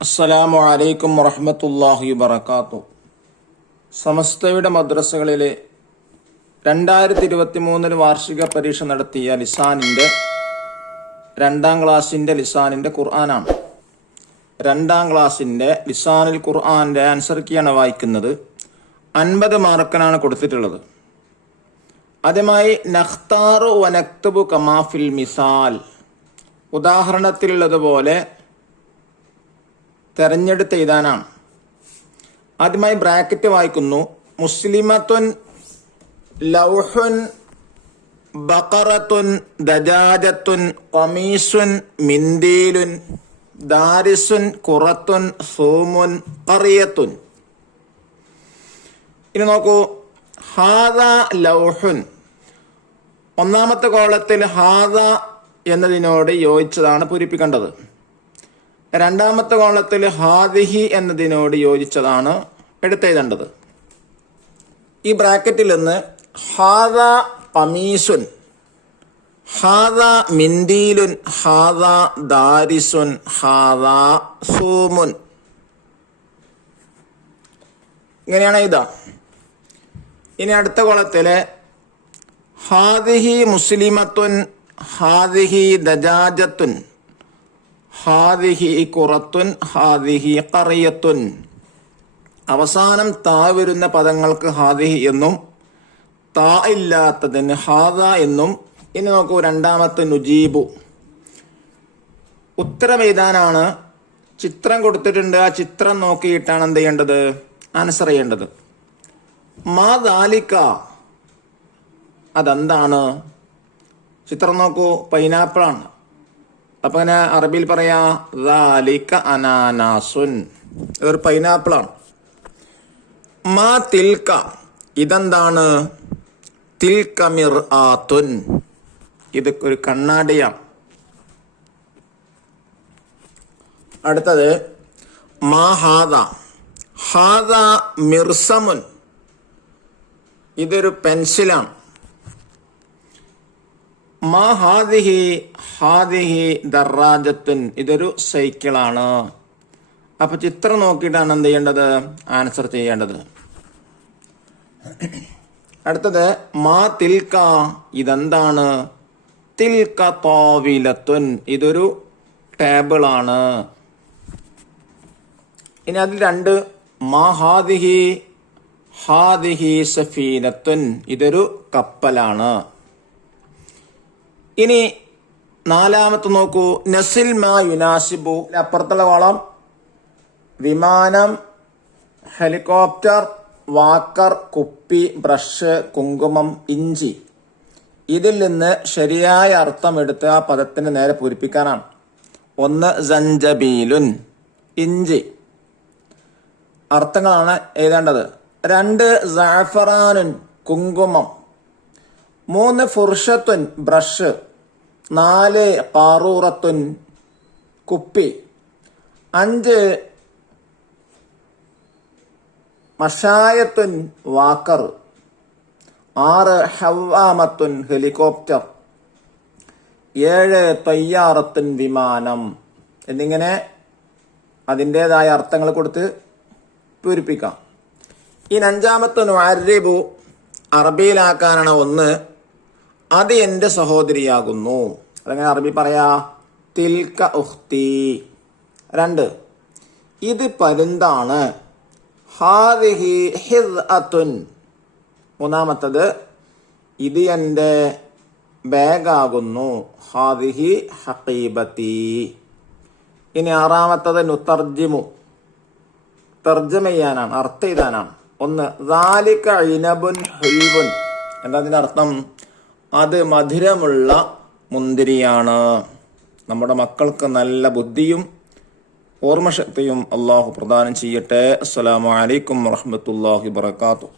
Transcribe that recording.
അസ്സലാമു അലൈക്കും വറഹ്മത്തുള്ളാഹി വബറകാതുഹു. സമസ്തയുടെ മദ്രസകളിലെ 2023 വാർഷിക പരീക്ഷ നടത്തിയ ലിസാനിൻ്റെ 2ാം ക്ലാസ്സിൻ്റെ ലിസാനിൻ്റെ ഖുർആനാണ്. 2ാം ക്ലാസ്സിൻ്റെ ലിസാനുൽ ഖുർആൻ്റെ ആൻസർ കീയാണ് വായിക്കുന്നത്. 50 മാർക്കിനാണ് കൊടുത്തിട്ടുള്ളത്. ആദ്യമായി നഖ്താറു വനക്തുബു കമാഫിൽ മിസാൽ, ഉദാഹരണത്തിലുള്ളതുപോലെ തെരഞ്ഞെടുത്ത് എഴുതാനാണ്. ആദ്യമായി ബ്രാക്കറ്റ് വായിക്കുന്നു. മുസ്ലിമത്തുൻ, ലൗഹുൻ, ബഖറത്തുൻ, ദജാജത്തുൻ, ഖമീസുൻ, മിന്ദീലുൻ, ദാരിസുൻ, ഖുറത്തുൻ, സൂമുൻ, ഖറിയത്തുൻ. ഇനി നോക്കൂ, ഹാദ ലൗഹുൻ. ഒന്നാമത്തെ കോളത്തിൽ ഹാദ എന്നതിനോട് യോജിച്ചതാണ് പൂരിപ്പിക്കേണ്ടത്. 2ാമത്തെ കോളത്തിൽ ഹാദിഹി എന്നതിനോട് യോജിച്ചതാണ് എടുത്തെഴുതേണ്ടത്. ഈ ബ്രാക്കറ്റിൽ നിന്ന് ഹാദ ഖമീസുൻ, ഹാദ മിന്ദീലുൻ, ഹാദ ദാരിസുൻ, ഹാദ സൂമുൻ, ഇങ്ങനെയാണ് എഴുതുക. ഇനി അടുത്ത കോളത്തിലെ ഹാദിഹി മുസ്ലിമത്തുൻ, ഹാദിഹി ദജാജത്തുൻ, ഹാദിഹി ഖുറത്തുൻ, ഹാദിഹി ഖറിയത്തുൻ. അവസാനം താ വരുന്ന പദങ്ങൾക്ക് ഹാദിഹി എന്നും താ ഇല്ലാത്തതിന് ഹാദ എന്നും. ഇനി നോക്കൂ, 2ാമത്തെ നുജീബു, ഉത്തരം എഴുതാനാണ്. ചിത്രം കൊടുത്തിട്ടുണ്ട്. ആ ചിത്രം നോക്കിയിട്ടാണ് എന്ത് ചെയ്യേണ്ടത്? ആൻസർ ചെയ്യേണ്ടത്. മാ ദാലിക, അതെന്താണ്? ചിത്രം നോക്കൂ, പൈനാപ്പിളാണ്. അപ്പൊ അങ്ങനെ അറബിയിൽ പറയാ ദാലിക അനാനാസുൻ, ഇതൊരു പൈനാപ്പിളാണ്. മാ തിൽക, ഇതെന്താണ്? തിൽക മിർആത്തുൻ, ഇത് ഒരു കണ്ണാടിയാണ്. അടുത്തത് മാ ഹാദ, ഹാദ മിർസമുൻ, ഇതൊരു പെൻസിലാണ്. മാ ഹാദിഹി, ഹാദിഹി ദറാജത്തുൻ, ഇതൊരു സൈക്കിളാണ്. അപ്പൊ ചിത്രം നോക്കിയിട്ടാണ് എന്ത് ചെയ്യേണ്ടത്? ആൻസർ ചെയ്യേണ്ടത്. അടുത്തത് മാ തിൽക, ഇതെന്താണ്? തിൽക താവിലത്തുൻ, ഇതൊരു ടേബിളാണ്. ഇനി അതിൽ 2, മാ ഹാദിഹി, ഹാദിഹി സഫീനത്തുൻ, ഇതൊരു കപ്പലാണ്. ഇനി 4ാമത്തെ നോക്കൂ, നസിൽ മാ യുനാസിബു, അപ്പുറത്തുള്ള കോളം വിമാനം, ഹെലികോപ്റ്റർ, വാക്കർ, കുപ്പി, ബ്രഷ്, കുങ്കുമം, ഇഞ്ചി. ഇതിൽ നിന്ന് ശരിയായ അർത്ഥം എടുത്ത് ആ പദത്തിന് നേരെ പൂരിപ്പിക്കാനാണ്. 1 സഞ്ചബീലുൻ, ഇഞ്ചി. അർത്ഥങ്ങളാണ് എഴുതേണ്ടത്. 2 സഅഫറാനുൻ, കുങ്കുമം. 3 ഫുർഷത്തുൻ, ബ്രഷ്. 4 ഖാറൂറത്തുൻ, കുപ്പി. 5 മഷായത്തുൻ, വാക്കർ. 6 ഹവാമത്തുൻ, ഹെലികോപ്റ്റർ. 7 തയ്യാറത്തുൻ, വിമാനം. എന്നിങ്ങനെ അതിൻ്റെതായ അർത്ഥങ്ങൾ കൊടുത്ത് പൂരിപ്പിക്കാം. ഈ 5ാമത്തെ നുഅർരിബു, അറബിയിലാക്കാനാണ്. 1, അത് എൻ്റെ സഹോദരിയാകുന്നു. അതങ്ങനെ അറബി പറയാ തിൽക ഉഖ്തി. 2, ഇത് പരുന്താണ്. ഹാദിഹി ഹിദ്അത്തുൻ. 3ാമത്തത്, ഇത് എൻ്റെ ബാഗാകുന്നു. ഹാദിഹി ഹഖീബത്തി. ഇനി 6ാമത്തത് നുതർജിമു, തർജ്ജമ ചെയ്യാനാണ്, അർത്ഥം എഴുതാനാണ്. 1 ദാലിക ഇനബുൻ ഹുൽബുൻ, എന്താ അതിൻ്റെ അർത്ഥം? അത് മധുരമുള്ള മുന്തിരിയാണ്. നമ്മുടെ മക്കൾക്ക് നല്ല ബുദ്ധിയും ഓർമ്മശക്തിയും അള്ളാഹു പ്രദാനം ചെയ്യട്ടെ. അസ്സലാമു അലൈക്കും വറഹ്മത്തുള്ളാഹി വബറകാതുഹു.